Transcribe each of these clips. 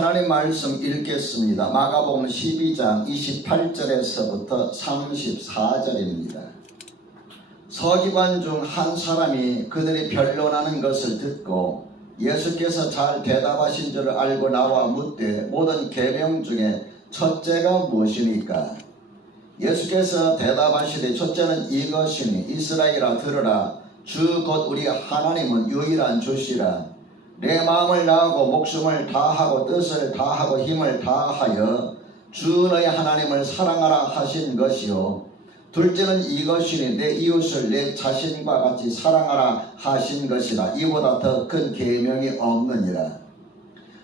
하나님 말씀 읽겠습니다. 마가복음 12장 28절에서부터 34절입니다. 서기관 중 한 사람이 그들이 변론하는 것을 듣고 예수께서 잘 대답하신 줄을 알고 나와 묻되 모든 계명 중에 첫째가 무엇이니까? 예수께서 대답하시되 첫째는 이것이니 이스라엘아 들으라. 주 곧 우리 하나님은 유일한 주시라. 내 마음을 다하고 목숨을 다하고 뜻을 다하고 힘을 다하여 주 너희 하나님을 사랑하라 하신 것이요. 둘째는 이것이니 내 이웃을 내 자신과 같이 사랑하라 하신 것이라. 이보다 더 큰 계명이 없느니라.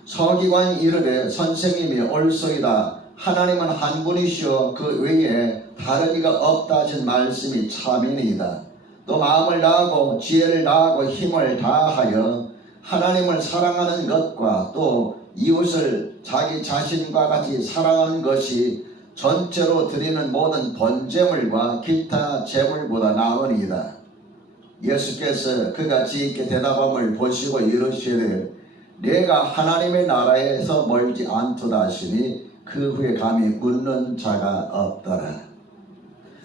서기관이 이르되 선생님이 옳소이다. 하나님은 한 분이시오 그 외에 다른 이가 없다 하신 말씀이 참이니이다. 또 마음을 다하고 지혜를 다하고 힘을 다하여 하나님을 사랑하는 것과 또 이웃을 자기 자신과 같이 사랑하는 것이 전체로 드리는 모든 번제물과 기타 제물보다 나으니이다. 예수께서 그가 지있게 대답함을 보시고 이르시되 내가 하나님의 나라에서 멀지 않도다 하시니 그 후에 감히 묻는 자가 없더라.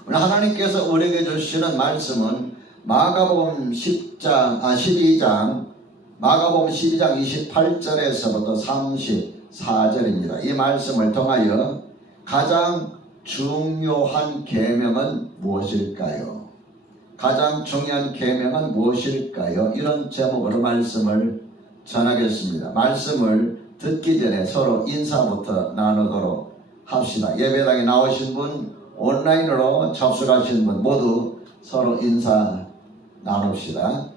오늘 하나님께서 우리에게 주시는 말씀은 마가복음 12장 마가복음 12장 28절에서부터 34절입니다. 이 말씀을 통하여 가장 중요한 계명은 무엇일까요? 가장 중요한 계명은 무엇일까요? 이런 제목으로 말씀을 전하겠습니다. 말씀을 듣기 전에 서로 인사부터 나누도록 합시다. 예배당에 나오신 분, 온라인으로 접속하신 분 모두 서로 인사 나눕시다.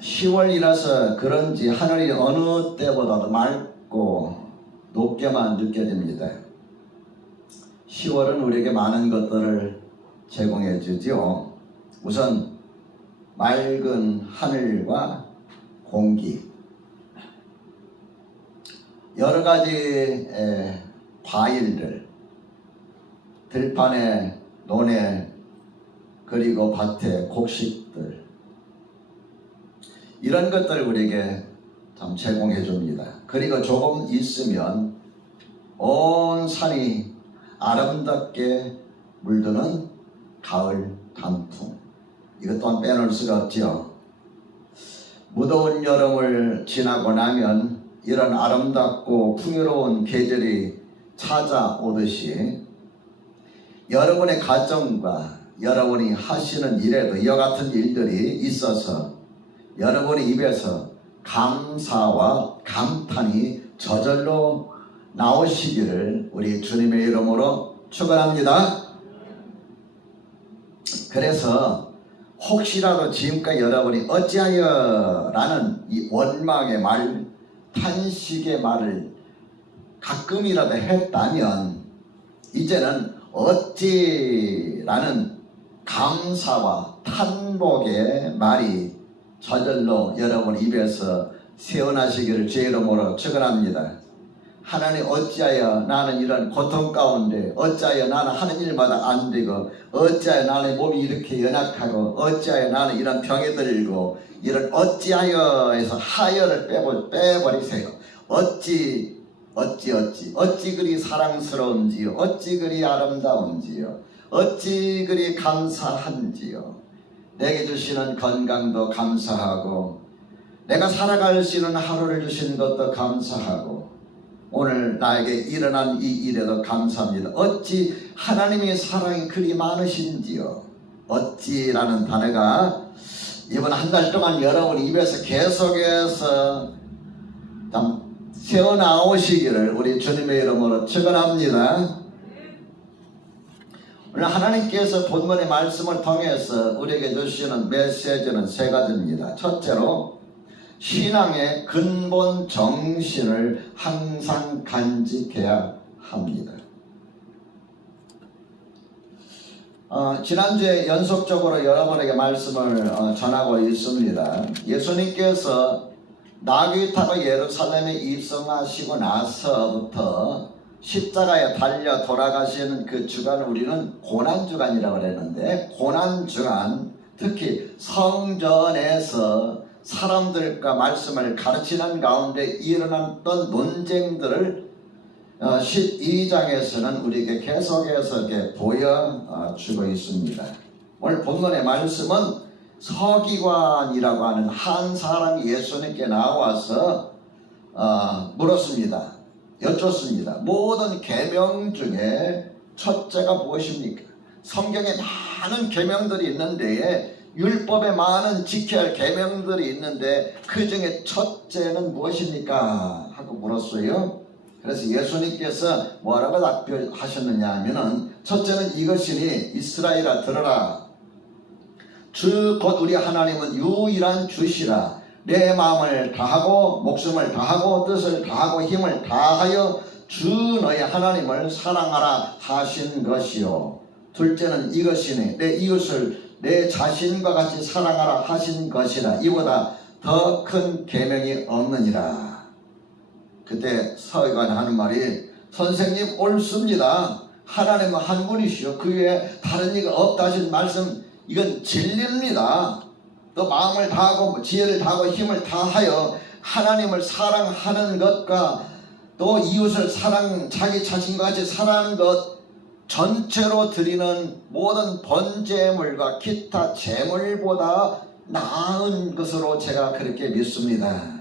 10월이라서 그런지 하늘이 어느 때보다도 맑고 높게만 느껴집니다. 10월은 우리에게 많은 것들을 제공해 주죠. 우선 맑은 하늘과 공기, 여러 가지 과일들, 들판에 논에 그리고 밭에 곡식들, 이런 것들을 우리에게 참 제공해 줍니다. 그리고 조금 있으면 온 산이 아름답게 물드는 가을 단풍, 이것 또한 빼놓을 수가 없죠. 무더운 여름을 지나고 나면 이런 아름답고 풍요로운 계절이 찾아오듯이 여러분의 가정과 여러분이 하시는 일에도 이와 같은 일들이 있어서 여러분의 입에서 감사와 감탄이 저절로 나오시기를 우리 주님의 이름으로 축원합니다. 그래서 혹시라도 지금까지 여러분이 어찌하여 라는 이 원망의 말, 탄식의 말을 가끔이라도 했다면 이제는 어찌라는 감사와 탄복의 말이 저절로 여러분 입에서 새어나시기를 제 이름으로 축원합니다. 하나님, 어찌하여 나는 이런 고통 가운데, 어찌하여 나는 하는 일마다 안 되고, 어찌하여 나는 몸이 이렇게 연약하고, 어찌하여 나는 이런 병에 들고, 이런 어찌하여 해서 하여를 빼버리세요. 어찌 그리 사랑스러운지요, 어찌 그리 아름다운지요, 어찌 그리 감사한지요. 내게 주시는 건강도 감사하고, 내가 살아갈 수 있는 하루를 주신 것도 감사하고, 오늘 나에게 일어난 이 일에도 감사합니다. 어찌 하나님의 사랑이 그리 많으신지요. 어찌라는 단어가 이번 한 달 동안 여러분 입에서 계속해서 새어나오시기를 우리 주님의 이름으로 축원합니다. 오늘 하나님께서 본문의 말씀을 통해서 우리에게 주시는 메시지는 세 가지입니다. 첫째로, 신앙의 근본 정신을 항상 간직해야 합니다. 지난주에 연속적으로 여러분에게 말씀을 전하고 있습니다. 예수님께서 나귀 타고 예루살렘에 입성하시고 나서부터 십자가에 달려 돌아가시는 그 주간을 우리는 고난주간이라고 그랬는데, 고난주간, 특히 성전에서 사람들과 말씀을 가르치는 가운데 일어났던 논쟁들을 12장에서는 우리에게 계속해서 이렇게 보여주고 있습니다. 오늘 본문의 말씀은 서기관이라고 하는 한 사람이 예수님께 나와서 물었습니다. 여쭙습니다. 모든 계명 중에 첫째가 무엇입니까? 성경에 많은 계명들이 있는데, 율법에 많은 지켜야 할 계명들이 있는데 그 중에 첫째는 무엇입니까? 하고 물었어요. 그래서 예수님께서 뭐라고 답변하셨느냐 하면은, 첫째는 이것이니 이스라엘아 들어라. 주 곧 우리 하나님은 유일한 주시라. 내 마음을 다하고 목숨을 다하고 뜻을 다하고 힘을 다하여 주 너의 하나님을 사랑하라 하신 것이요. 둘째는 이것이니 내 이웃을 내 자신과 같이 사랑하라 하신 것이라. 이보다 더 큰 계명이 없느니라. 그때 서기관이 하는 말이, 선생님 옳습니다. 하나님은 한 분이시오. 그 외에 다른 이가 없다 하신 말씀, 이건 진리입니다. 또 마음을 다하고 지혜를 다하고 힘을 다하여 하나님을 사랑하는 것과 또 이웃을 자기 자신과 같이 사랑하는 것 전체로 드리는 모든 번제물과 기타 제물보다 나은 것으로 제가 그렇게 믿습니다.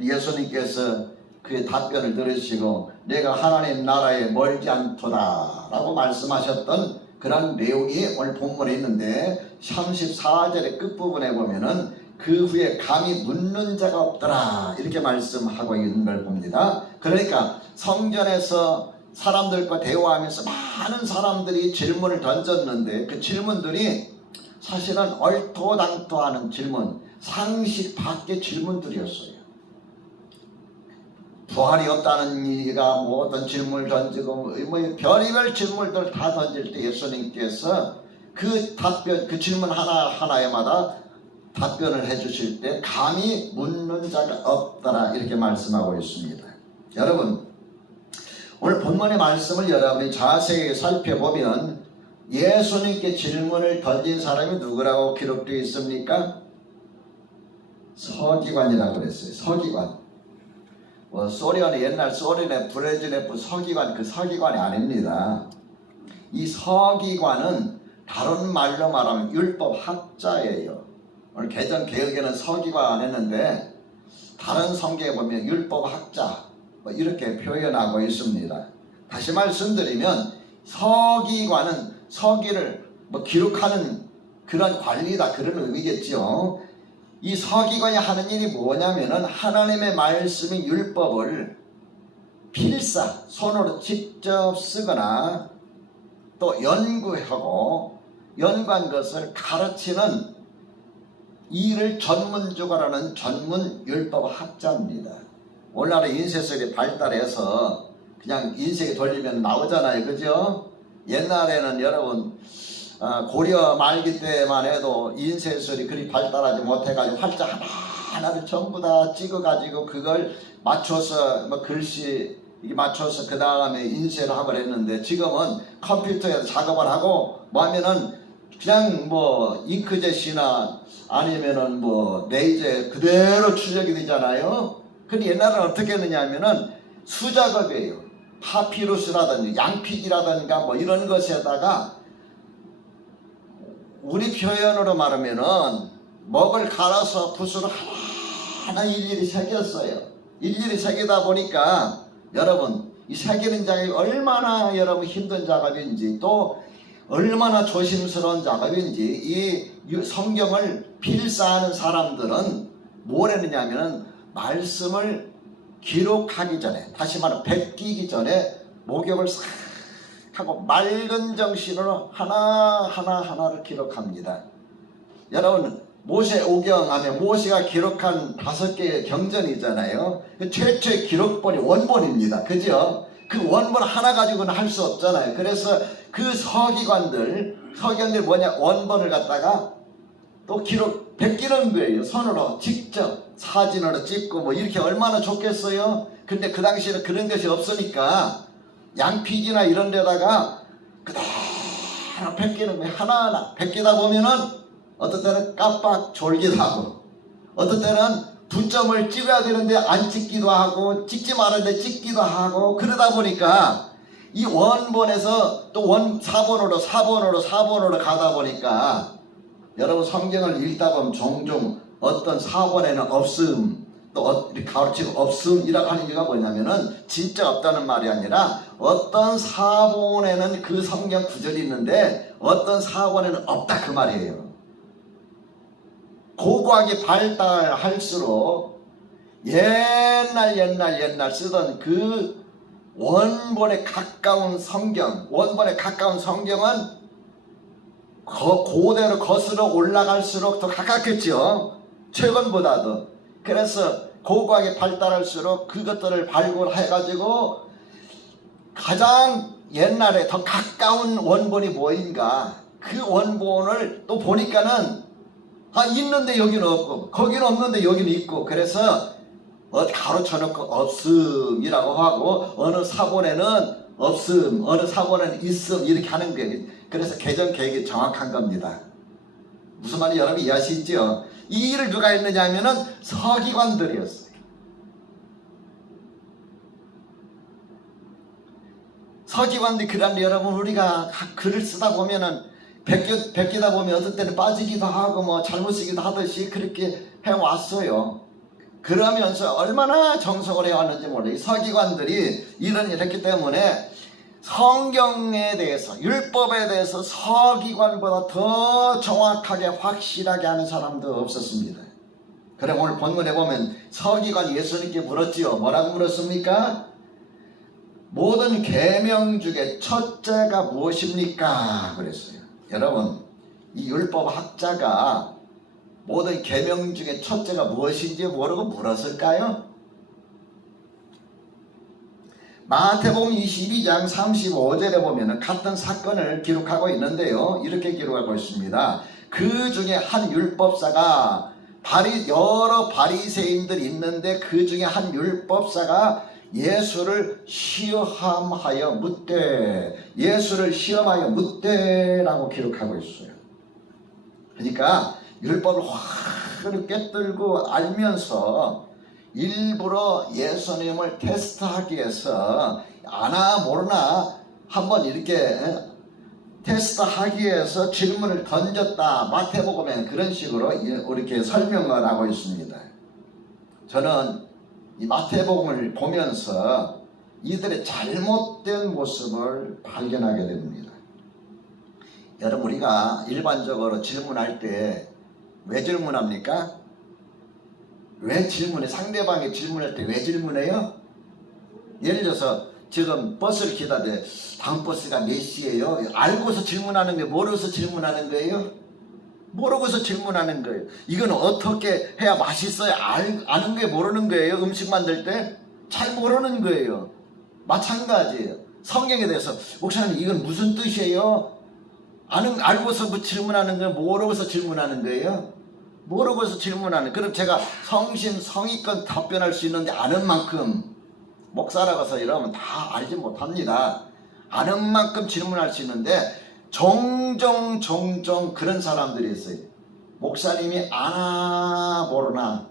예수님께서 그의 답변을 들으시고 내가 하나님 나라에 멀지 않도다 라고 말씀하셨던 그런 내용이 오늘 본문에 있는데, 34절의 끝부분에 보면은 그 후에 감히 묻는 자가 없더라 이렇게 말씀하고 있는 걸 봅니다. 그러니까 성전에서 사람들과 대화하면서 많은 사람들이 질문을 던졌는데, 그 질문들이 사실은 얼토당토하는 질문, 상식 밖의 질문들이었어요. 부활이 없다는 이가 뭐 어떤 질문을 던지고 뭐 별의별 질문들 다 던질 때 예수님께서 그 답변, 그 질문 하나하나에마다 답변을 해주실 때 감히 묻는 자가 없더라 이렇게 말씀하고 있습니다. 여러분, 오늘 본문의 말씀을 여러분이 자세히 살펴보면 예수님께 질문을 던진 사람이 누구라고 기록되어 있습니까? 서기관이라고 그랬어요. 서기관. 소련의 옛날 소련의 브레즈네프 서기관, 그 서기관이 아닙니다. 이 서기관은 다른 말로 말하면 율법학자예요. 오늘 개정 개혁에는 서기관 했는데 다른 성경에 보면 율법학자 이렇게 표현하고 있습니다. 다시 말씀드리면 서기관은 서기를 기록하는 그런 관리다, 그런 의미겠죠. 이 서기관이 하는 일이 뭐냐면은 하나님의 말씀인 율법을 필사, 손으로 직접 쓰거나 또 연구하고 연구한 것을 가르치는 일을 전문적으로 하는 전문 율법학자입니다. 오늘날의 인쇄술이 발달해서 그냥 인쇄기 돌리면 나오잖아요. 그죠? 옛날에는 여러분 고려 말기 때만 해도 인쇄술이 그리 발달하지 못해가지고 활자 하나하나를 전부 다 찍어가지고 그걸 맞춰서 글씨 맞춰서 그 다음에 인쇄를 하고 그랬는데, 지금은 컴퓨터에서 작업을 하고 하면은 그냥 잉크젯이나 아니면은 레이저에 그대로 출력이 되잖아요. 근데 옛날에는 어떻게 했느냐 하면은 수작업이에요. 파피루스라든지 양피지라든가 이런 것에다가 우리 표현으로 말하면은 먹을 갈아서 붓으로 하나하나 일일이 새겼어요. 일일이 새기다 보니까 여러분, 이 새기는 작업이 얼마나 여러분 힘든 작업인지 또 얼마나 조심스러운 작업인지 이 성경을 필사하는 사람들은 뭘 했느냐면 말씀을 기록하기 전에, 다시 말하면 베끼기 전에 목욕을 싹 하고 맑은 정신으로 하나를 기록합니다. 여러분, 모세 오경 하면 모세가 기록한 5개의 경전이잖아요. 최초의 기록본이 원본입니다. 그죠? 그 원본 하나 가지고는 할 수 없잖아요. 그래서 그 서기관들 뭐냐, 원본을 갖다가 또 베끼는 거예요. 손으로 직접 사진으로 찍고 뭐 이렇게 얼마나 좋겠어요. 근데 그 당시에는 그런 것이 없으니까 양피지나 이런 데다가 그대로 베끼는 거예요. 하나하나 베끼다 보면은 어떤 때는 깜빡 졸기도 하고, 어떤 때는 두점을 찍어야 되는데 안 찍기도 하고, 찍지 말았는데 찍기도 하고, 그러다 보니까 이 원본에서 또 사본으로 가다 보니까 여러분 성경을 읽다 보면 종종 어떤 사본에는 없음, 또 가르치고 없음이라고 하는 이유가 뭐냐면은 진짜 없다는 말이 아니라 어떤 사본에는 그 성경 구절이 있는데 어떤 사본에는 없다, 그 말이에요. 고고하게 발달할수록 옛날 쓰던 그 원본에 가까운 성경은 그대로 거슬러 올라갈수록 더 가깝겠죠. 최근보다도. 그래서 고고하게 발달할수록 그것들을 발굴해가지고 가장 옛날에 더 가까운 원본이 뭐인가, 그 원본을 또 보니까는 있는데 여기는 없고 거기는 없는데 여기는 있고, 그래서 가로쳐놓고 없음이라고 하고, 어느 사본에는 없음, 어느 사본에는 있음, 이렇게 하는 거예요. 그래서 개정 계획이 정확한 겁니다. 무슨 말인지 여러분 이해하시죠? 이 일을 누가 했느냐 하면은 서기관들이었어요. 서기관들이, 그런데 여러분 우리가 글을 쓰다 보면은 베끼다 보면 어떤 때는 빠지기도 하고 뭐 잘못 쓰기도 하듯이 그렇게 해왔어요. 그러면서 얼마나 정성을 해왔는지 몰라요. 서기관들이 이런 일을 했기 때문에 성경에 대해서, 율법에 대해서 서기관보다 더 정확하게 확실하게 하는 사람도 없었습니다. 그럼 오늘 본문에 보면 서기관이 예수님께 물었지요. 뭐라고 물었습니까? 모든 계명 중에 첫째가 무엇입니까? 그랬어요. 여러분, 이 율법 학자가 모든 계명 중에 첫째가 무엇인지 모르고 물었을까요? 마태복음 22장 35절에 보면 같은 사건을 기록하고 있는데요. 이렇게 기록하고 있습니다. 그 중에 한 율법사가, 여러 바리새인들이 있는데 그 중에 한 율법사가 예수를 시험하여 묻되라고 기록하고 있어요. 그러니까 율법을 확 꿰뚫고 알면서 일부러 예수님을 테스트하기 위해서 아나 모르나 한번 이렇게 테스트하기 위해서 질문을 던졌다. 마태복음에 그런 식으로 이렇게 설명을 하고 있습니다. 저는 이 마태복음을 보면서 이들의 잘못된 모습을 발견하게 됩니다. 여러분, 우리가 일반적으로 질문할 때 왜 질문합니까? 왜 질문해? 상대방이 질문할 때 왜 질문해요? 예를 들어서 지금 버스를 기다려, 다음 버스가 몇 시예요? 알고서 질문하는 거예요? 모르고서 질문하는 거예요? 모르고서 질문하는 거예요. 이건 어떻게 해야 맛있어요? 아는 게 모르는 거예요. 음식 만들 때 잘 모르는 거예요. 마찬가지예요. 성경에 대해서 목사님 이건 무슨 뜻이에요? 알고서 뭐 질문하는 거예요? 모르고서 질문하는 거예요? 모르고서 질문하는. 그럼 제가 성심성의껏 답변할 수 있는데 아는 만큼, 목사라고서 이러면 다 알지 못합니다. 아는 만큼 질문할 수 있는데 종종 그런 사람들이 있어요. 목사님이 아나 모르나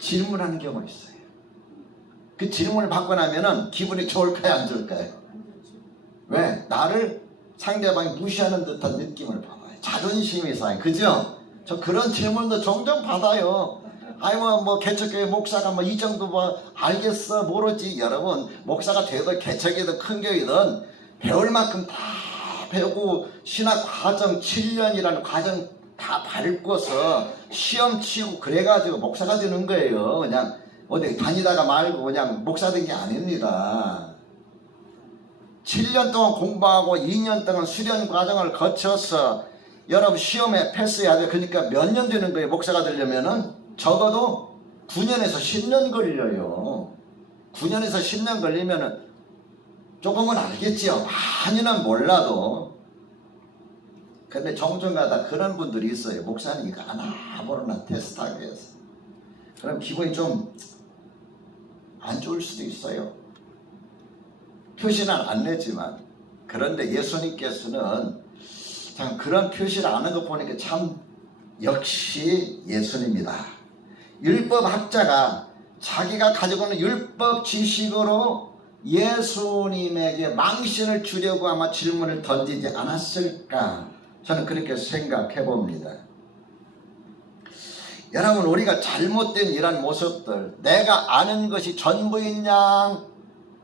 질문하는 경우가 있어요. 그 질문을 받고 나면은 기분이 좋을까요, 안 좋을까요? 왜? 나를 상대방이 무시하는 듯한 느낌을 받아요. 자존심이 상해. 그죠? 저 그런 질문도 종종 받아요. 뭐 개척교회 목사가 뭐 이 정도 뭐 알겠어 모르지. 여러분, 목사가 돼도 개척이든 큰 교회든 배울 만큼 다 배우고 신학 과정 7년이라는 과정 다 밟고서 시험 치고 그래가지고 목사가 되는 거예요. 그냥 어디 다니다가 말고 그냥 목사 된 게 아닙니다. 7년 동안 공부하고 2년 동안 수련 과정을 거쳐서 여러분 시험에 패스해야 돼. 그러니까 몇 년 되는 거예요. 목사가 되려면은 적어도 9년에서 10년 걸려요. 9년에서 10년 걸리면은 조금은 알겠지요. 많이는 몰라도. 근데 종종 가다 그런 분들이 있어요. 목사님이 가나 모르나 테스트하기 위해서. 그럼 기분이 좀 안 좋을 수도 있어요. 표시는 안 냈지만. 그런데 예수님께서는 참 그런 표시를 아는 거 보니까 참 역시 예수님이다. 율법학자가 자기가 가지고 있는 율법 지식으로 예수님에게 망신을 주려고 아마 질문을 던지지 않았을까, 저는 그렇게 생각해 봅니다. 여러분, 우리가 잘못된 이런 모습들, 내가 아는 것이 전부인 양,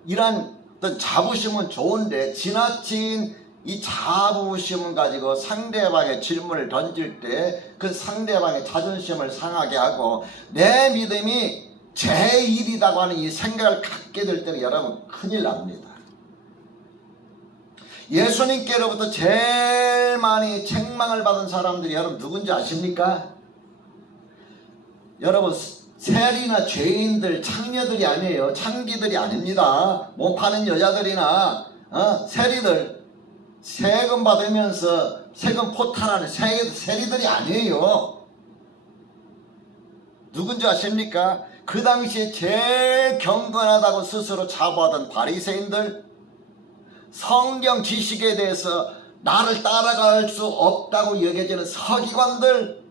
이런 어떤 자부심은 좋은데 지나친 이 자부심을 가지고 상대방의 질문을 던질 때 그 상대방의 자존심을 상하게 하고 내 믿음이 제1이라고 하는 이 생각을 갖게 될 때는 여러분 큰일 납니다. 예수님께로부터 제일 많이 책망을 받은 사람들이 여러분 누군지 아십니까? 여러분, 세리나 죄인들, 창녀들이 아니에요. 창기들이 아닙니다. 못 파는 여자들이나 세리들, 세금 받으면서 세금 포탈하는 세리들이 아니에요. 누군지 아십니까? 그 당시에 제일 경건하다고 스스로 자부하던 바리새인들, 성경 지식에 대해서 나를 따라갈 수 없다고 여겨지는 서기관들,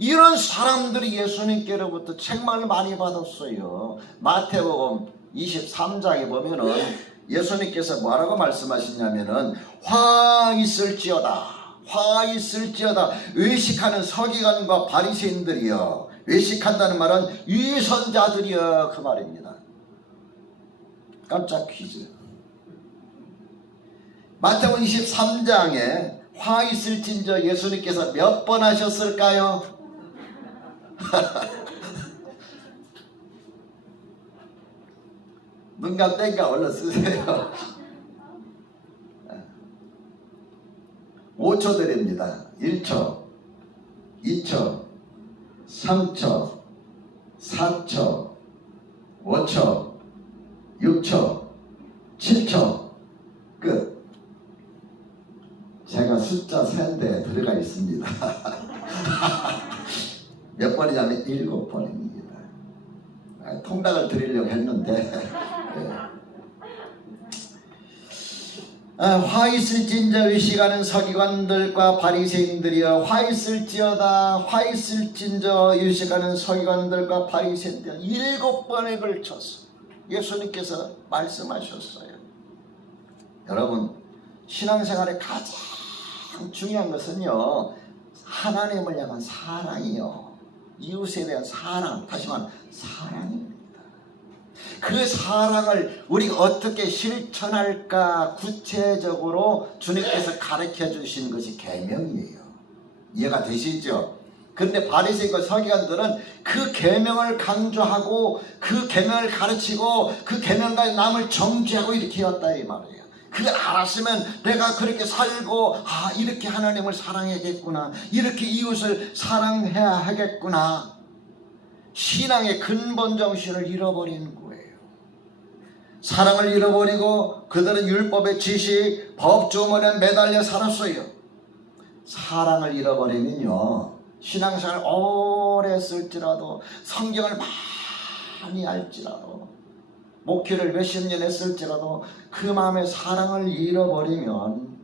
이런 사람들이 예수님께로부터 책망을 많이 받았어요. 마태복음 23장에 보면은 예수님께서 뭐라고 말씀하시냐면은 화 있을지어다, 화 있을지어다. 외식하는 서기관과 바리새인들이여. 외식한다는 말은 위선자들이여, 그 말입니다. 깜짝 퀴즈. 마태복음 23장에 화 있을진저 예수님께서 몇 번 하셨을까요? 눈감 땡가 얼른 쓰세요. 5초 드립니다. 1초, 2초, 3초, 4초, 5초, 6초, 7초. 끝. 제가 숫자 센데 들어가 있습니다. 몇 번이냐면 7번입니다. 통닭을 드리려고 했는데 화 있을진저 위식하는 서기관들과 바리새인들이여, 화 있을지어다, 화 있을진저 위식하는 서기관들과 바리새인들. 7번에 걸쳐서 예수님께서 말씀하셨어요. 여러분, 신앙생활의 가장 중요한 것은요, 하나님을 향한 사랑이요, 이웃에 대한 사랑, 다시 말하면 사랑입니다. 그 사랑을 우리가 어떻게 실천할까 구체적으로 주님께서 가르쳐 주신 것이 계명이에요. 이해가 되시죠? 그런데 바리새인과 서기관들은 그 계명을 강조하고 그 계명을 가르치고 그 계명과 남을 정죄하고 이렇게 했다 이 말이에요. 그걸 알았으면 내가 그렇게 살고 이렇게 하나님을 사랑해야겠구나, 이렇게 이웃을 사랑해야 하겠구나. 신앙의 근본 정신을 잃어버리는 거예요. 사랑을 잃어버리고 그들은 율법의 지식, 법조문에 매달려 살았어요. 사랑을 잃어버리면요, 신앙생활을 오래 했을지라도, 성경을 많이 알지라도, 목회를 몇십 년 했을지라도 그 마음의 사랑을 잃어버리면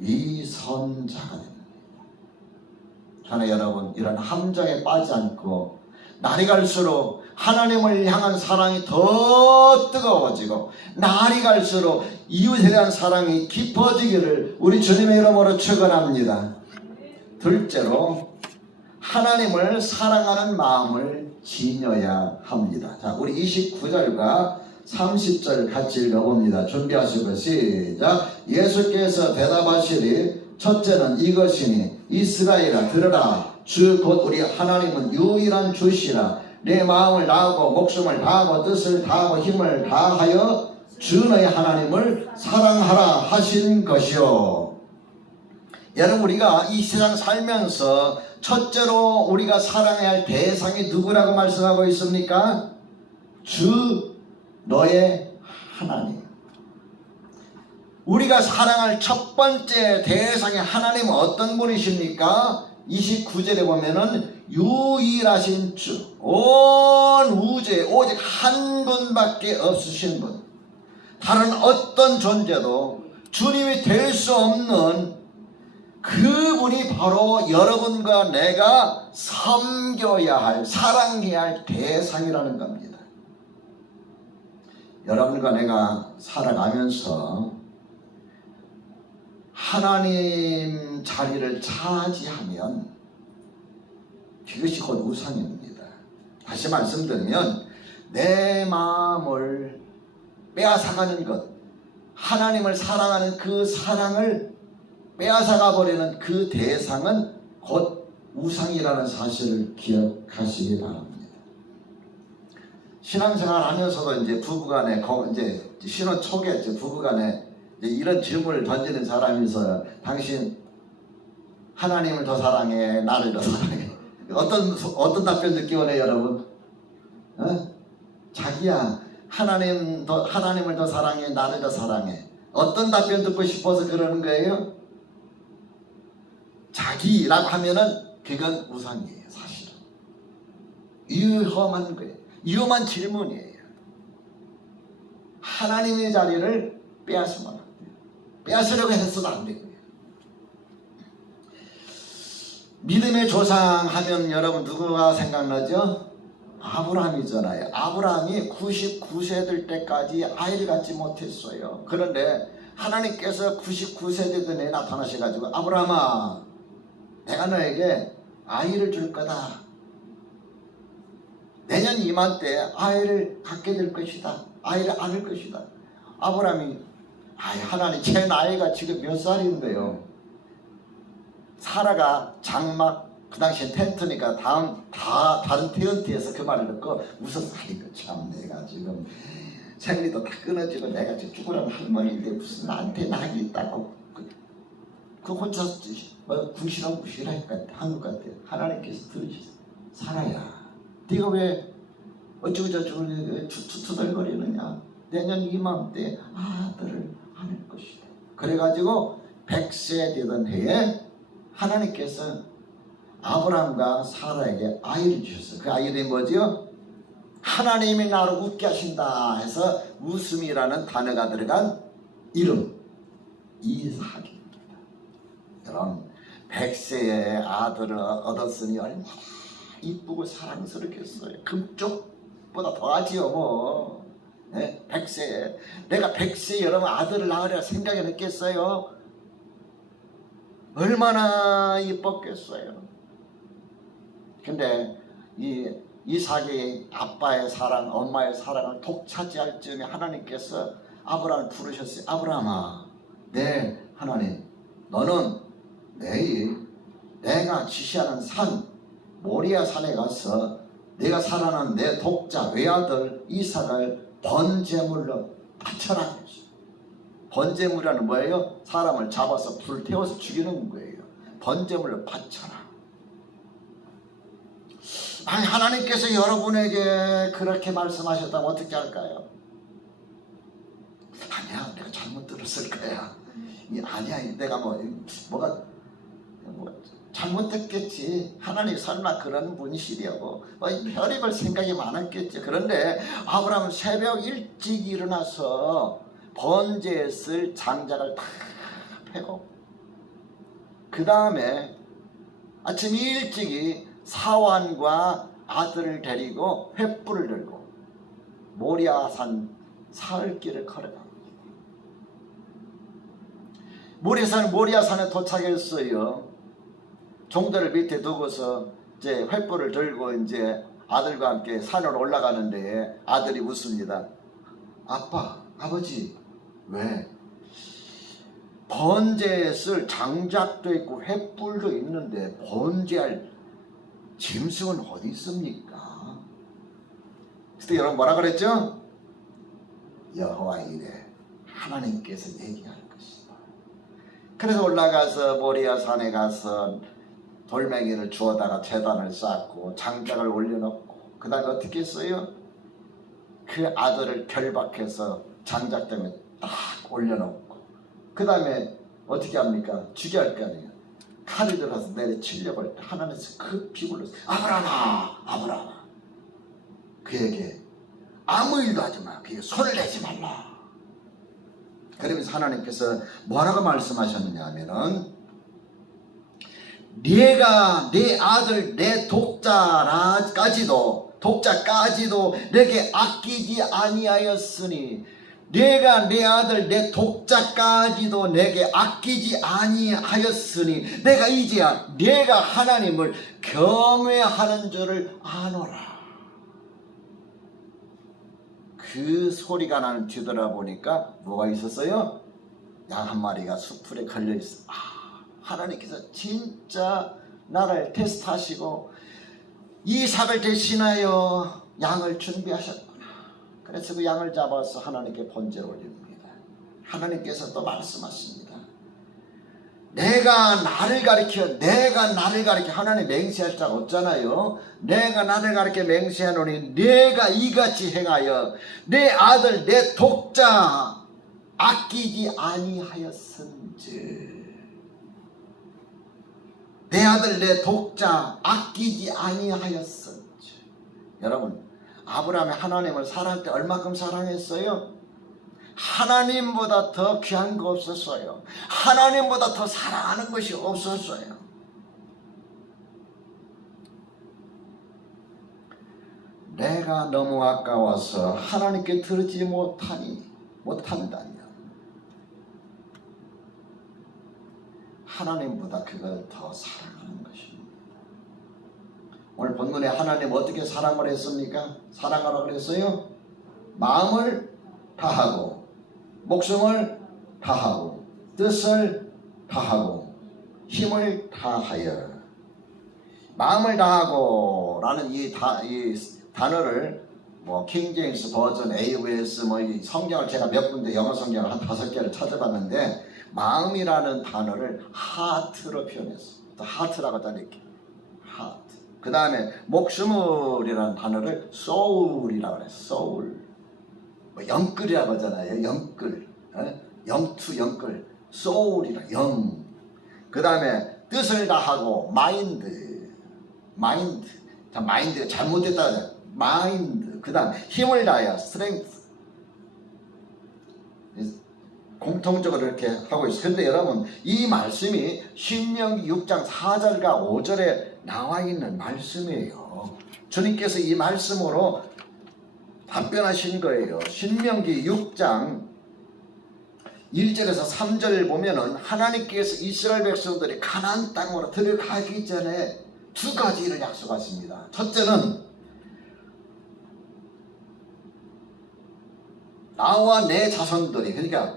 이선자가 됩니다. 그러나 여러분, 이런 함정에 빠지지 않고 날이 갈수록 하나님을 향한 사랑이 더 뜨거워지고 날이 갈수록 이웃에 대한 사랑이 깊어지기를 우리 주님의 이름으로 축원합니다. 둘째로, 하나님을 사랑하는 마음을 지녀야 합니다. 자, 우리 29절과 30절 같이 읽어봅니다. 준비하시고 시작. 예수께서 대답하시리, 첫째는 이것이니 이스라엘아 들으라, 주 곧 우리 하나님은 유일한 주시라. 내 마음을 다하고 목숨을 다하고 뜻을 다하고 힘을 다하여 주 너희 하나님을 사랑하라 하신 것이요. 여러분, 우리가 이 세상 살면서 첫째로 우리가 사랑해야 할 대상이 누구라고 말씀하고 있습니까? 주 너의 하나님. 우리가 사랑할 첫 번째 대상의 하나님은 어떤 분이십니까? 29절에 보면은 유일하신 주, 온 우주에 오직 한 분밖에 없으신 분, 다른 어떤 존재도 주님이 될 수 없는 그분이 바로 여러분과 내가 섬겨야 할, 사랑해야 할 대상이라는 겁니다. 여러분과 내가 살아가면서 하나님 자리를 차지하면 그것이 곧 우상입니다. 다시 말씀드리면 내 마음을 빼앗아가는 것, 하나님을 사랑하는 그 사랑을 빼앗아가 버리는 그 대상은 곧 우상이라는 사실을 기억하시기 바랍니다. 신앙생활 하면서도 이제 부부간에 이제 신혼 초기에 부부간에 이제 이런 질문을 던지는 사람이 있어요. 당신 하나님을 더 사랑해, 나를 더 사랑해? 어떤 답변 듣기 원해요, 여러분? 자기야, 하나님을 더 사랑해, 나를 더 사랑해. 어떤 답변 듣고 싶어서 그러는 거예요? 자기라고 하면은 그건 우상이에요, 사실은. 위험한 거예요. 위험한 질문이에요. 하나님의 자리를 빼앗으면 안 돼요. 빼앗으려고 해서도 안 되고요. 믿음의 조상 하면 여러분 누구가 생각나죠? 아브라함이잖아요. 아브라함이 99세 될 때까지 아이를 갖지 못했어요. 그런데 하나님께서 99세 되던 애 나타나셔가지고, 아브라함아, 내가 너에게 아이를 줄 거다. 내년 이맘때 아이를 갖게 될 것이다. 아이를 안을 것이다. 아브라함이, 하나님, 제 나이가 지금 몇 살인데요. 사라가 장막, 그 당시에 텐트니까 다른 텐트에서 그 말을 듣고 웃었어. 아이고 참, 내가 지금 생리도 다 끊어지고 내가 지금 죽으라는 할머니인데 무슨 나한테 낙이 있다고. 그 혼자 구시라니까 한국 같아요. 하나님께서 들으셨어요. 사라야, 네가 왜 어쩌고저쩌고 투덜거리느냐. 내년 이맘때 아들을 안을 것이다. 그래가지고 100세 되던 해에 하나님께서 아브라함과 사라에게 아이를 주셨어요. 그 아이 이름이 뭐죠? 하나님이 나를 웃게 하신다 해서 웃음이라는 단어가 들어간 이름, 이삭입니다. 여러분, 100세의 아들을 얻었으니 얼마나 이쁘고 사랑스럽겠어요. 금쪽보다 더하지요 뭐. 네? 100세에 내가 100세에 여러분 아들을 낳으려 생각이 했겠어요? 얼마나 이뻤겠어요. 근데 이 이삭이 아빠의 사랑, 엄마의 사랑을 독차지할 즈음에 하나님께서 아브라함을 부르셨어요. 아브라함아, 네 하나님, 너는 내일 내가 지시하는 산 모리아 산에 가서 내가 사랑하는 내 독자 외아들 이삭을 번제물로 바쳐라. 번제물이라는 뭐예요? 사람을 잡아서 불 태워서 죽이는 거예요. 번제물로 바쳐라. 아니, 하나님께서 여러분에게 그렇게 말씀하셨다면 어떻게 할까요? 아니야, 내가 잘못 들었을 거야. 아니야, 내가 뭐가 잘못됐겠지. 하나님 설마 그런 분이시려고 별의별 생각이 많았겠지. 그런데 아브라함은 새벽 일찍 일어나서 번제에 쓸 장작을 다 패고, 그 다음에 아침 일찍이 사환과 아들을 데리고 횃불을 들고 모리아산 사흘길을 걸어갑니다. 모리아산에 도착했어요. 종들을 밑에 두고서 이제 횃불을 들고 이제 아들과 함께 산으로 올라가는데 아들이 묻습니다. 아빠, 아버지, 왜? 번제에 쓸 장작도 있고 횃불도 있는데 번제할 짐승은 어디 있습니까? 그때 여러분 뭐라 그랬죠? 여호와 이래, 하나님께서 얘기할 것이다. 그래서 올라가서 모리아 산에 가서 돌멩이를 주워다가 제단을 쌓고 장작을 올려놓고 그 다음에 어떻게 했어요? 그 아들을 결박해서 장작 때문에 딱 올려놓고 그 다음에 어떻게 합니까? 죽여야 할 거 아니에요. 칼을 들어서 내려치려고 할 때 하나님께서 급히 불렀어요. 아브라함아, 아브라함아, 그에게 아무 일도 하지 마. 그에게 손을 내지 말라. 그러면서 하나님께서 뭐라고 말씀하셨느냐 하면은 네가 내 아들 내 독자까지도 내게 아끼지 아니하였으니 내가 내 아들 내 독자까지도 내게 아끼지 아니하였으니 내가 이제야 내가 하나님을 경외하는 줄을 아노라. 그 소리가 나는 뒤돌아보니까 뭐가 있었어요? 양 한 마리가 수풀에 걸려있어. 하나님께서 진짜 나를 테스트하시고 이삭을 대신하여 양을 준비하셨구나. 그래서 그 양을 잡아서 하나님께 번제를 올립니다. 하나님께서 또 말씀하십니다. 내가 나를 가리켜 하나님 맹세할 자가 없잖아요. 내가 나를 가리켜 맹세하노니 내가 이같이 행하여 내 아들 내 독자 아끼지 아니하였은즉 내 아들 내 독자 아끼지 아니하였은즉. 여러분, 아브라함이 하나님을 사랑할 때 얼마큼 사랑했어요? 하나님보다 더 귀한 거 없었어요. 하나님보다 더 사랑하는 것이 없었어요. 내가 너무 아까워서 하나님께 들지 못한다면 하나님보다 그걸 더 사랑하는 것입니다. 오늘 본문에 하나님 어떻게 사랑을 했습니까? 사랑하라고 그랬어요? 마음을 다하고 목숨을 다하고 뜻을 다하고 힘을 다하여. 마음을 다하고 라는 이 단어를 킹제임스 버전, AOS 이 성경을 제가 몇 군데 영어 성경을 한 5개를 찾아봤는데 마음이라는 단어를 하트로 표현했어. 하트라고 다 이렇게 하트. 그 다음에 목숨을이라는 단어를 soul이라고 그래. soul. 영끌이라고 하잖아요. 영끌. 영투 영끌. soul이라 영. 그 다음에 뜻을 다하고 마인드. 자, 마인드가 잘못됐다. 마인드. 그 다음 힘을 다하여 strength. 공통적으로 이렇게 하고 있어요. 근데 여러분, 이 말씀이 신명기 6장 4절과 5절에 나와 있는 말씀이에요. 주님께서 이 말씀으로 답변하신 거예요. 신명기 6장 1절에서 3절 보면은 하나님께서 이스라엘 백성들이 가나안 땅으로 들어가기 전에 두 가지를 약속하십니다. 첫째는 나와 내 자손들이, 그러니까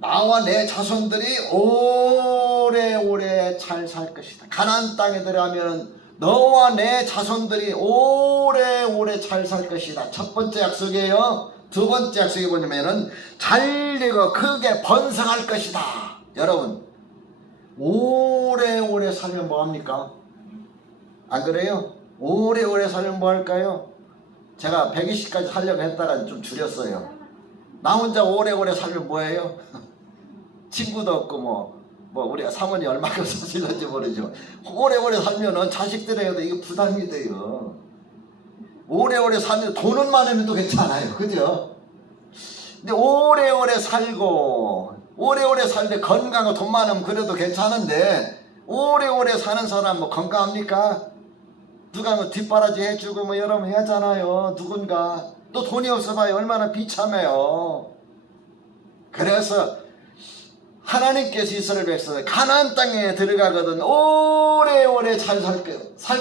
나와 내 자손들이 오래오래 잘 살 것이다. 가나안 땅에 들어가면 너와 내 자손들이 오래오래 잘 살 것이다. 첫 번째 약속이에요. 두 번째 약속이 뭐냐면은 잘되고 크게 번성할 것이다. 여러분, 오래오래 살면 뭐합니까? 안 그래요? 오래오래 살면 뭐할까요? 제가 120까지 살려고 했다가 좀 줄였어요. 나 혼자 오래오래 살면 뭐예요? 친구도 없고 우리가 사모님 얼마큼 사실는지 모르죠. 오래오래 살면은 자식들에게도 이거 부담이 돼요. 오래오래 살면 돈은 많으면 또 괜찮아요. 그죠? 근데 오래오래 살고 오래오래 살때 건강하고 돈 많으면 그래도 괜찮은데 오래오래 사는 사람 건강합니까? 누가 뒷바라지 해주고 여러분 하잖아요. 누군가. 또 돈이 없어봐요. 얼마나 비참해요. 그래서 하나님께서 이스라엘 백성을 가나안 땅에 들어가거든 오래오래 잘 살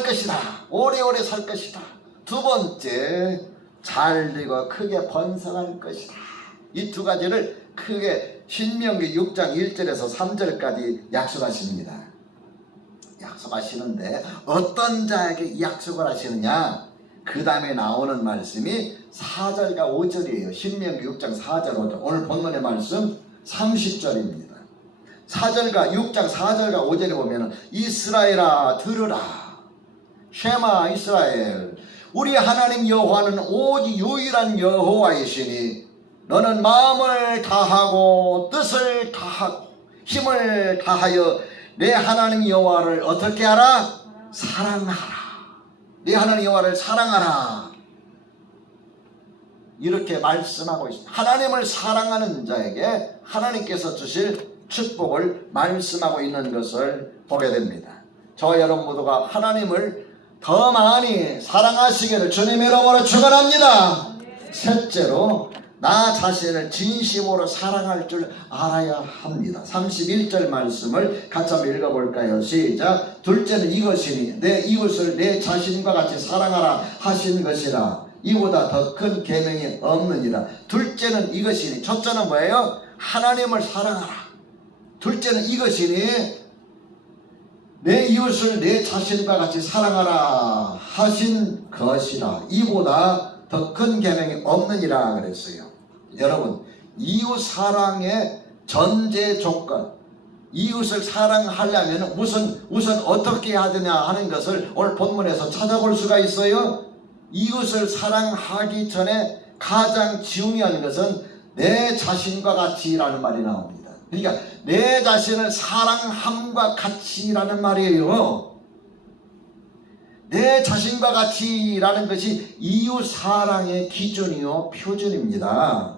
것이다. 오래오래 살 것이다. 두 번째, 잘되고 크게 번성할 것이다. 이 두 가지를 크게 신명기 6장 1절에서 3절까지 약속하십니다. 약속하시는데 어떤 자에게 약속을 하시느냐? 그 다음에 나오는 말씀이 4절과 5절이에요. 신명기 6장 4절 5절. 오늘 본문의 말씀 30절입니다. 4절과 6장 4절과 5절에 보면 이스라엘아 들으라. 쉐마 이스라엘. 우리 하나님 여호와는 오직 유일한 여호와이시니 너는 마음을 다하고 뜻을 다하고 힘을 다하여 내 하나님 여호와를 어떻게 하라? 사랑하라. 내 하나님 여호와를 사랑하라. 이렇게 말씀하고 있습니다. 하나님을 사랑하는 자에게 하나님께서 주실 축복을 말씀하고 있는 것을 보게 됩니다. 저와 여러분 모두가 하나님을 더 많이 사랑하시기를 주님의 이름으로 축원합니다. 셋째로 나 자신을 진심으로 사랑할 줄 알아야 합니다. 31절 말씀을 같이 한번 읽어볼까요? 시작. 둘째는 이것이니 내 이웃을 내 자신과 같이 사랑하라 하신 것이라. 이보다 더 큰 계명이 없느니라. 둘째는 이것이니, 첫째는 뭐예요? 하나님을 사랑하라. 둘째는 이것이니 내 이웃을 내 자신과 같이 사랑하라 하신 것이라. 이보다 더 큰 계명이 없느니라 그랬어요. 여러분, 이웃 사랑의 전제 조건, 이웃을 사랑하려면 우선 어떻게 해야 되냐 하는 것을 오늘 본문에서 찾아볼 수가 있어요. 이웃을 사랑하기 전에 가장 중요한 것은 내 자신과 같이라는 말이 나옵니다. 그러니까 내 자신을 사랑함과 같이라는 말이에요. 내 자신과 같이라는 것이 이웃 사랑의 기준이요 표준입니다.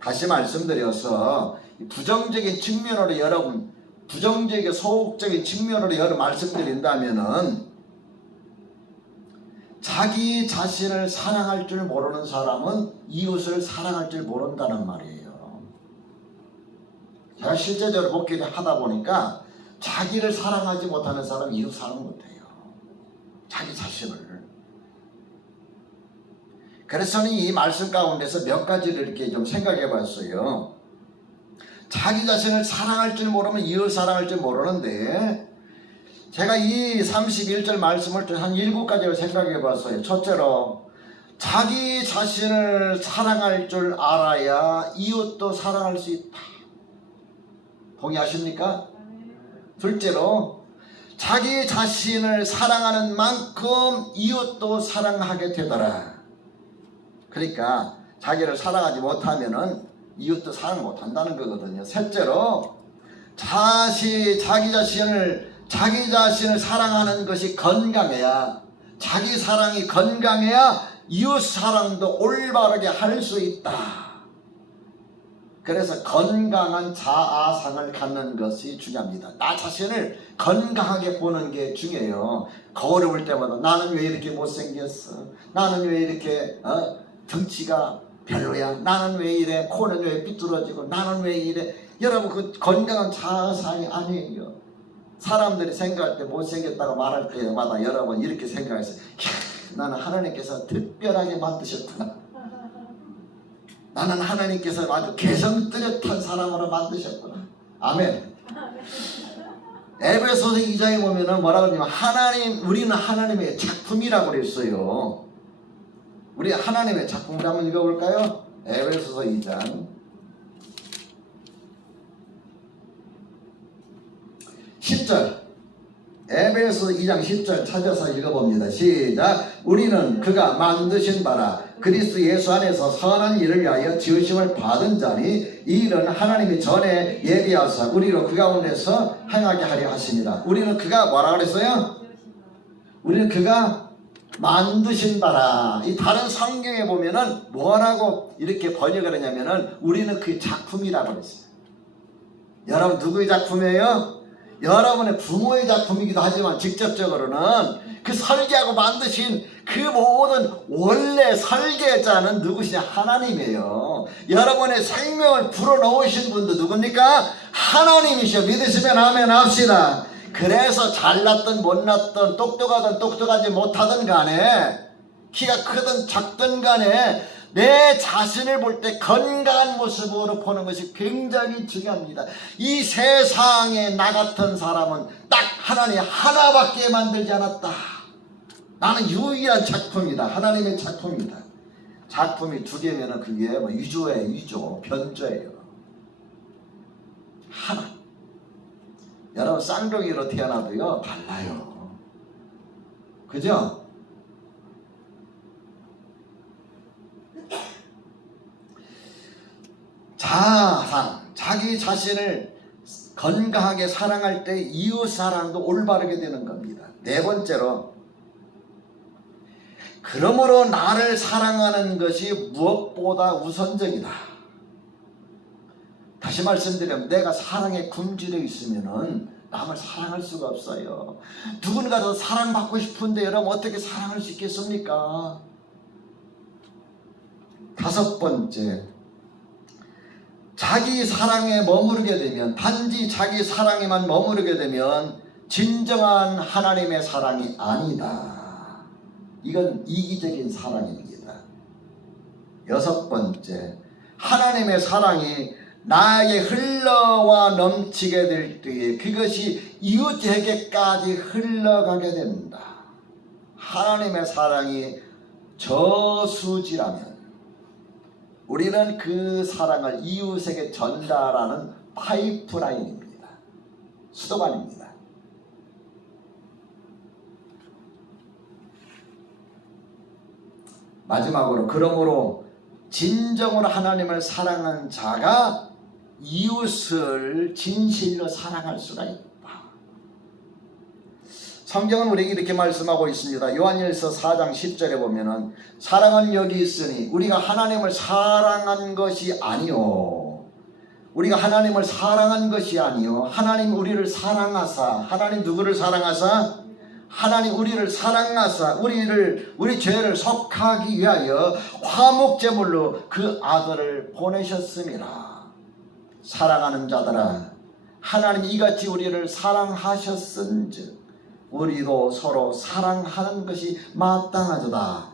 다시 말씀드려서 부정적인 측면으로 여러분, 부정적인 소극적인 측면으로 여러분 말씀드린다면은 자기 자신을 사랑할 줄 모르는 사람은 이웃을 사랑할 줄 모른다는 말이에요. 제가 실제적으로 목회를 하다 보니까 자기를 사랑하지 못하는 사람은 이웃 사랑 못해요. 자기 자신을. 그래서 저는 이 말씀 가운데서 몇 가지를 이렇게 좀 생각해 봤어요. 자기 자신을 사랑할 줄 모르면 이웃 사랑할 줄 모르는데, 제가 이 31절 말씀을 한 7가지로 생각해 봤어요. 첫째로, 자기 자신을 사랑할 줄 알아야 이웃도 사랑할 수 있다. 동의하십니까? 둘째로, 자기 자신을 사랑하는 만큼 이웃도 사랑하게 되더라. 그러니까 자기를 사랑하지 못하면은 이웃도 사랑 못한다는 거거든요. 셋째로, 자기 자신을 사랑하는 것이 건강해야, 자기 사랑이 건강해야 이웃 사랑도 올바르게 할 수 있다. 그래서 건강한 자아상을 갖는 것이 중요합니다. 나 자신을 건강하게 보는 게 중요해요. 거울을 볼 때마다 나는 왜 이렇게 못생겼어? 나는 왜 이렇게 등치가 별로야? 나는 왜 이래? 코는 왜 삐뚤어지고? 나는 왜 이래? 여러분, 그 건강한 자아상이 아니에요. 사람들이 생각할 때 못생겼다고 말할 때마다 여러분 이렇게 생각했어요. 나는 하나님께서 특별하게 만드셨구나. 나는 하나님께서 아주 개성 뚜렷한 사람으로 만드셨구나. 아멘. 에베소서 2장에 보면은 뭐라고 하냐면 우리는 하나님의 작품이라고 그랬어요. 우리 하나님의 작품을 한번 읽어볼까요? 에베소서 2장 10절. 에베소 2장 10절 찾아서 읽어봅니다. 시작. 우리는 그가 만드신 바라 그리스도 예수 안에서 선한 일을 위하여 지으심을 받은 자니 이 일은 하나님이 전에 예비하사 우리로 그 가운데서 행하게 하려 하십니다. 우리는 그가 뭐라 그랬어요? 우리는 그가 만드신 바라. 이 다른 성경에 보면은 뭐라고 이렇게 번역을 했냐면은 우리는 그 작품이라고 그랬어요. 여러분 누구의 작품이에요? 여러분의 부모의 작품이기도 하지만 직접적으로는 그 설계하고 만드신 그 모든 원래 설계자는 누구시냐? 하나님이에요. 여러분의 생명을 불어넣으신 분도 누굽니까? 하나님이시여. 믿으시면 아멘 합시다. 그래서 잘났든 못났든 똑똑하든 똑똑하지 못하든 간에 키가 크든 작든 간에 내 자신을 볼 때 건강한 모습으로 보는 것이 굉장히 중요합니다. 이 세상에 나 같은 사람은 딱 하나님 하나밖에 만들지 않았다. 나는 유일한 작품이다. 하나님의 작품이다. 작품이 두 개면은 그게 뭐 유조예요. 유조, 변조예요. 하나. 여러분 쌍둥이로 태어나도요 달라요. 그죠? 자상, 자기 자신을 건강하게 사랑할 때 이웃사랑도 올바르게 되는 겁니다. 네 번째로, 그러므로 나를 사랑하는 것이 무엇보다 우선적이다. 다시 말씀드리면 내가 사랑에 굶주려 있으면 남을 사랑할 수가 없어요. 누군가 더 사랑받고 싶은데 여러분 어떻게 사랑할 수 있겠습니까? 다섯 번째, 자기 사랑에 머무르게 되면, 단지 자기 사랑에만 머무르게 되면 진정한 하나님의 사랑이 아니다. 이건 이기적인 사랑입니다. 여섯 번째, 하나님의 사랑이 나에게 흘러와 넘치게 될 때에 그것이 이웃에게까지 흘러가게 된다. 하나님의 사랑이 저수지라면 우리는 그 사랑을 이웃에게 전달하는 파이프라인입니다. 수도관입니다. 마지막으로, 그러므로 진정으로 하나님을 사랑하는 자가 이웃을 진실로 사랑할 수가 있다. 성경은 우리에게 이렇게 말씀하고 있습니다. 요한일서 4장 10절에 보면은, 사랑은 여기 있으니 우리가 하나님을 사랑한 것이 아니요, 우리가 하나님을 사랑한 것이 아니요, 하나님 우리를 사랑하사. 하나님 누구를 사랑하사? 하나님 우리를 사랑하사 우리 죄를 속하기 위하여 화목제물로 그 아들을 보내셨습니다. 사랑하는 자들아, 하나님 이같이 우리를 사랑하셨은즉 우리도 서로 사랑하는 것이 마땅하도다.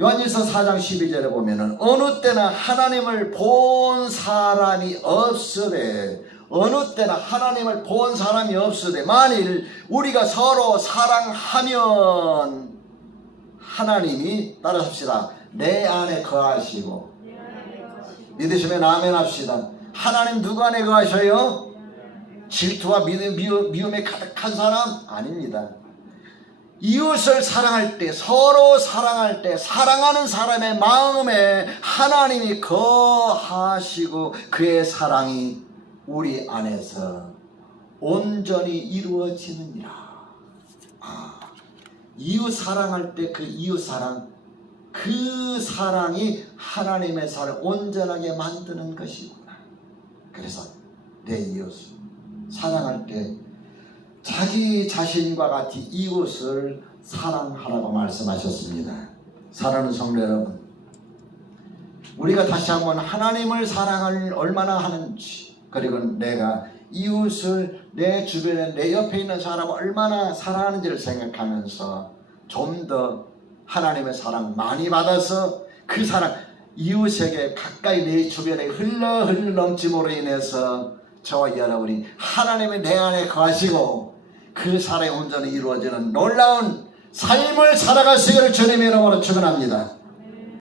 요한일서 4장 12절에 보면은, 어느 때나 하나님을 본 사람이 없으되, 어느 때나 하나님을 본 사람이 없으되 만일 우리가 서로 사랑하면 하나님이, 따라합시다, 내 안에 거하시고. 믿으시면 아멘 합시다. 하나님 누구 안에 거하셔요? 질투와 미움에 가득한 사람? 아닙니다. 이웃을 사랑할 때, 서로 사랑할 때, 사랑하는 사람의 마음에 하나님이 거하시고 그의 사랑이 우리 안에서 온전히 이루어지느니라. 이웃 사랑할 때 그 이웃 사랑, 그 사랑이 하나님의 사랑을 온전하게 만드는 것이구나. 그래서 내 이웃을 사랑할 때 자기 자신과 같이 이웃을 사랑하라고 말씀하셨습니다. 사랑하는 성도 여러분, 우리가 다시 한번 하나님을 사랑을 얼마나 하는지, 그리고 내가 이웃을, 내 주변에 내 옆에 있는 사람을 얼마나 사랑하는지를 생각하면서 좀 더 하나님의 사랑 많이 받아서 그 사랑 이웃에게 가까이 내 주변에 흘러 넘침으로 인해서 저와 여러분이 하나님의 내 안에 거하시고 그 사랑이 온전히 이루어지는 놀라운 삶을 살아갈 수 있기를 주님의 이름으로 축원합니다.